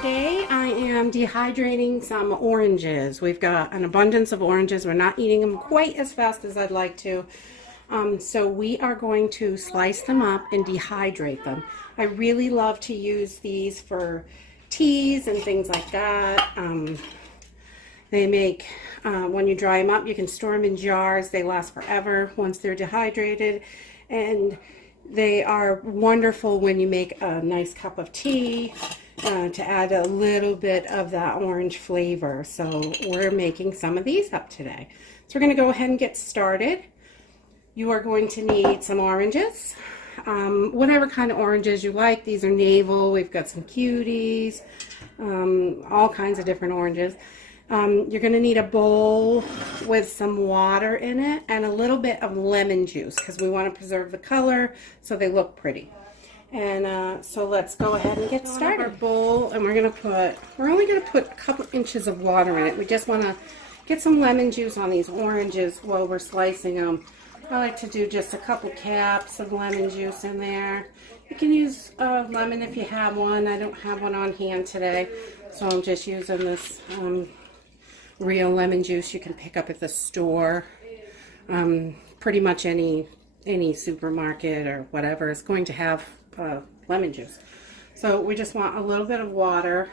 Today I am dehydrating some oranges. We've got an abundance of oranges. We're not eating them quite as fast as I'd like to. So we are going to slice them up and dehydrate them. I really love to use these for teas and things like that. They make, when you dry them up, you can store them in jars. They last forever once they're dehydrated. And they are wonderful when you make a nice cup of tea to add a little bit of that orange flavor. So we're making some of these up today. So we're going to go ahead and get started. You are going to need some oranges, whatever kind of oranges you like. These are navel. We've got some cuties, all kinds of different oranges. You're going to need a bowl with some water in it and a little bit of lemon juice because we want to preserve the color so they look pretty. And so let's go ahead and get started. Our bowl, and we're only going to put a couple inches of water in it. We just want to get some lemon juice on these oranges while we're slicing them. I like to do just a couple caps of lemon juice in there. You can use lemon if you have one. I don't have one on hand today, so I'm just using this real lemon juice you can pick up at the store. Pretty much any supermarket or whatever is going to have lemon juice. So we just want a little bit of water,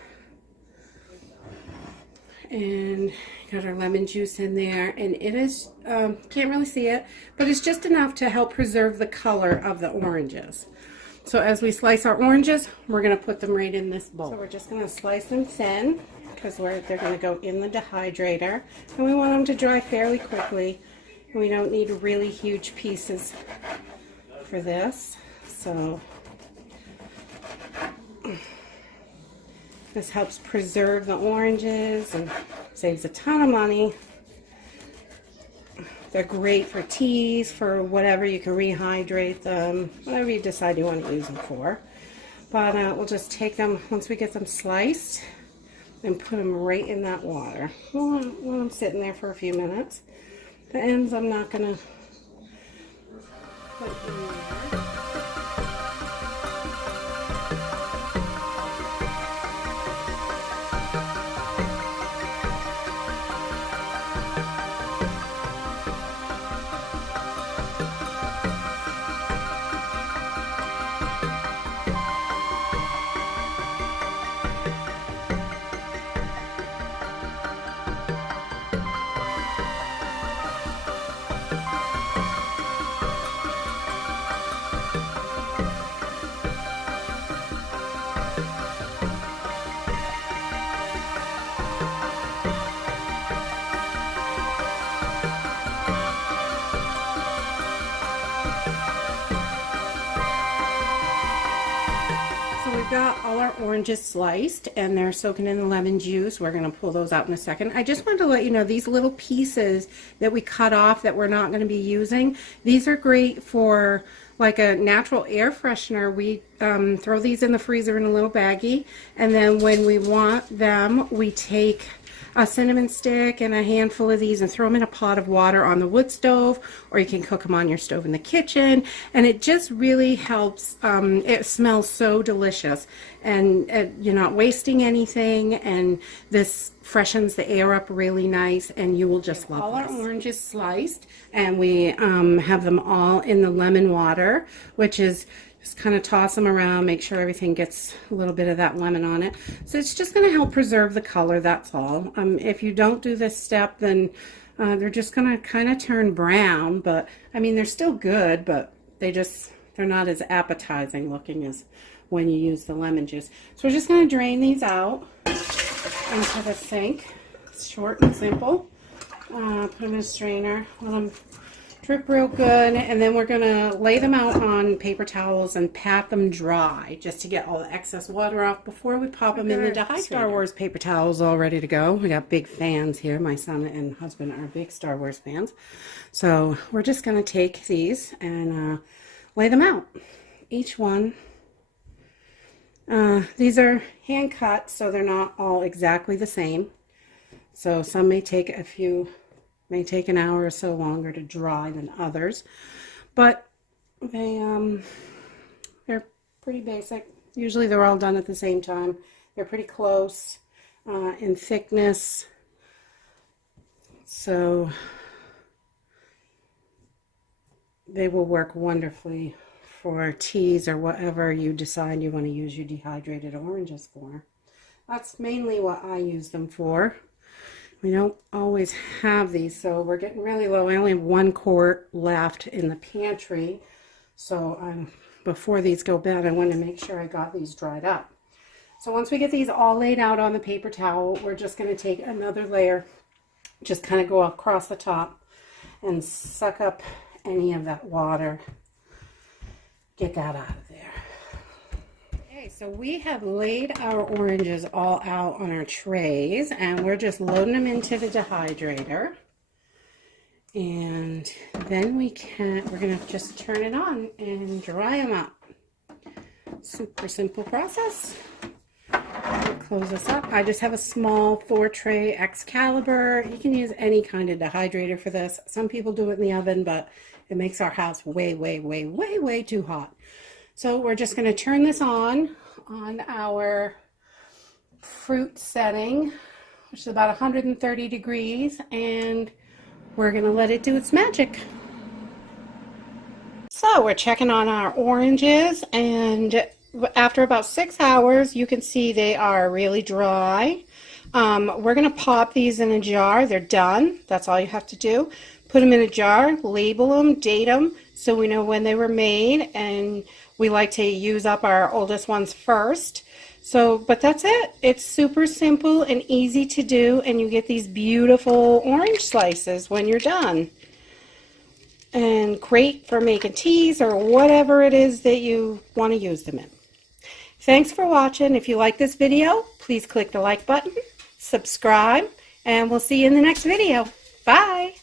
and got our lemon juice in there, and it is can't really see it, but it's just enough to help preserve the color of the oranges. So as we slice our oranges, we're going to put them right in this bowl. So we're just going to slice them thin because they're going to go in the dehydrator, and we want them to dry fairly quickly. And we don't need really huge pieces for this. So this helps preserve the oranges and saves a ton of money. They're great for teas, for whatever. You can rehydrate them, whatever you decide you want to use them for. But we'll just take them, once we get them sliced, and put them right in that water. We'll let them sit in there for a few minutes. The ends I'm not going to put in there. We've got all our oranges sliced and they're soaking in the lemon juice. We're going to pull those out in a second. I just wanted to let you know these little pieces that we cut off that we're not going to be using, these are great for like a natural air freshener. We throw these in the freezer in a little baggie, and then when we want them, we take a cinnamon stick and a handful of these and throw them in a pot of water on the wood stove, or you can cook them on your stove in the kitchen, and it just really helps. It smells so delicious, and you're not wasting anything, and this freshens the air up really nice, and you will just love this. All our oranges sliced, and we have them all in the lemon water, which is just kind of toss them around, make sure everything gets a little bit of that lemon on it. So it's just going to help preserve the color, that's all. If you don't do this step, then they're just going to kind of turn brown, but I mean, they're still good, but they're not as appetizing looking as when you use the lemon juice. So we're just going to drain these out into the sink. It's short and simple. Put them in a strainer, let them drip real good, and then we're going to lay them out on paper towels and pat them dry just to get all the excess water off before we pop them in the dehydrator. Star Wars paper towels all ready to go. We got big fans here. My son and husband are big Star Wars fans. So we're just going to take these and lay them out. Each one. These are hand cut, so they're not all exactly the same. So some may take an hour or so longer to dry than others, but they're pretty basic. Usually they're all done at the same time. They're pretty close in thickness. So they will work wonderfully for teas or whatever you decide you want to use your dehydrated oranges for. That's mainly what I use them for. We don't always have these, so we're getting really low. I only have 1 quart left in the pantry. So before these go bad, I want to make sure I got these dried up. So once we get these all laid out on the paper towel, we're just going to take another layer, just kind of go across the top and suck up any of that water. Get that out of there. Okay, so we have laid our oranges all out on our trays, and we're just loading them into the dehydrator. And then we're going to just turn it on and dry them up. Super simple process. Close this up. I just have a small 4-tray Excalibur. You can use any kind of dehydrator for this. Some people do it in the oven, but it makes our house way, way, way, way, way too hot. So we're just going to turn this on our fruit setting, which is about 130 degrees, and we're going to let it do its magic. So we're checking on our oranges, and after about 6 hours, you can see they are really dry. We're going to pop these in a jar. They're done. That's all you have to do. Put them in a jar, label them, date them, so we know when they were made, and we like to use up our oldest ones first. So, but that's it. It's super simple and easy to do, and you get these beautiful orange slices when you're done. And great for making teas or whatever it is that you want to use them in. Thanks for watching. If you like this video, please click the like button, subscribe, and we'll see you in the next video. Bye!